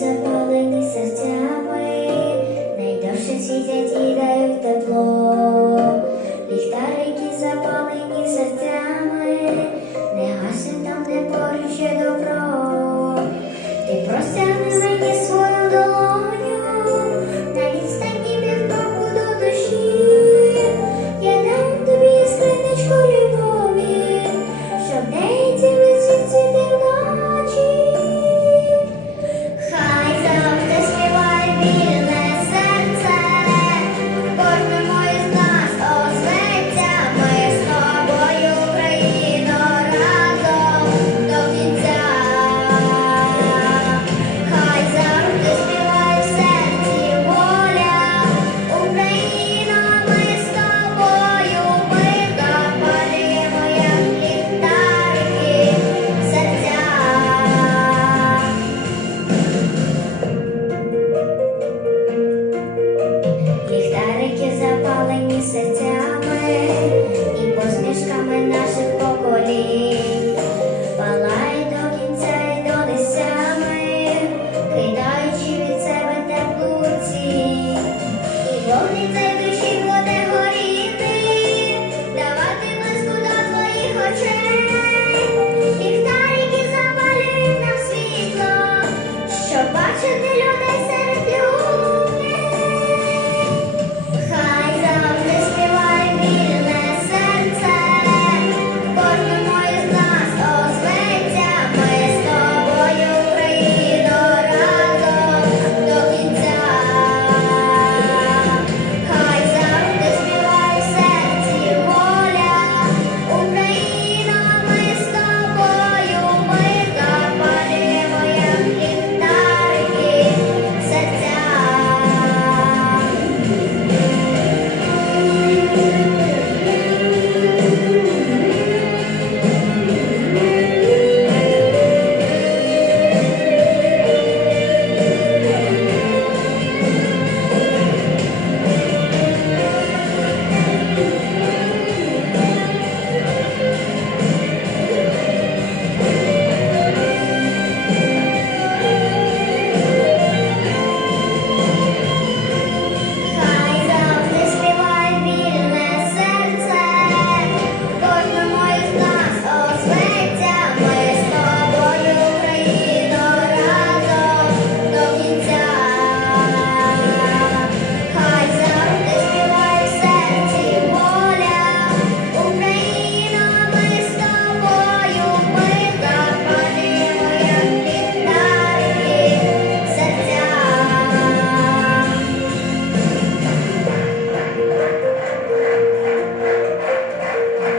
запалені серцями, найдовше світять і дають тепло. Satan.